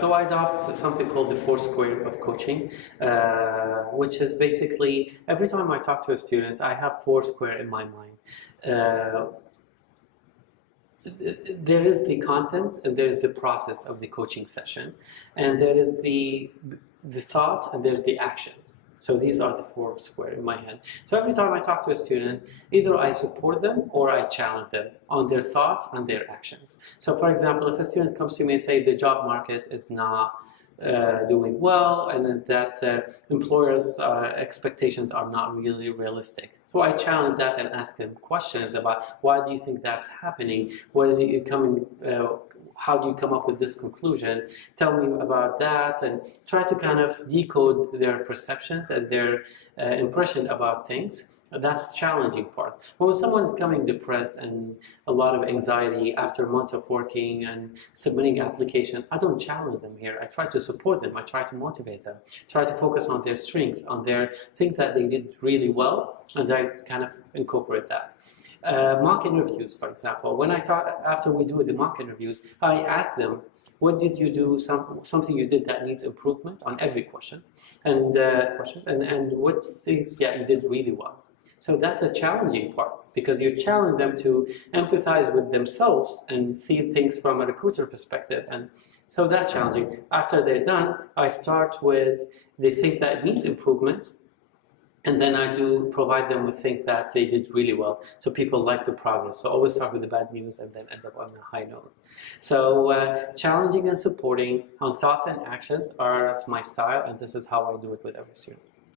So I adopt something called the four square of coaching, which is basically every time I talk to a student, I have four square in my mind. There is the content and there is the process of the coaching session, and there is the thoughts and there's the actions. So these are the four square in my head. So every time I talk to a student, either I support them or I challenge them on their thoughts and their actions. So for example, if a student comes to me and say the job market is not doing well and that employers' expectations are not really realistic. So I challenge that and ask them questions about why do you think that's happening? Where is it coming? How do you come up with this conclusion? Tell me about that, and try to kind of decode their perceptions and their impression about things. That's the challenging part. But when someone is coming depressed and a lot of anxiety after months of working and submitting application, I don't challenge them here. I try to support them. I try to motivate them. Try to focus on their strength, on their things that they did really well, and I kind of incorporate that. Mock interviews, for example. When I talk, after we do the mock interviews, I ask them, what did you do, something you did that needs improvement on every question, and what things you did really well. So that's a challenging part, because you challenge them to empathize with themselves and see things from a recruiter perspective. And so that's challenging. After they're done, I start with the things that need improvement, and then I do provide them with things that they did really well. So people like the progress. So always start with the bad news and then end up on a high note. So challenging and supporting on thoughts and actions are my style, and this is how I do it with every student.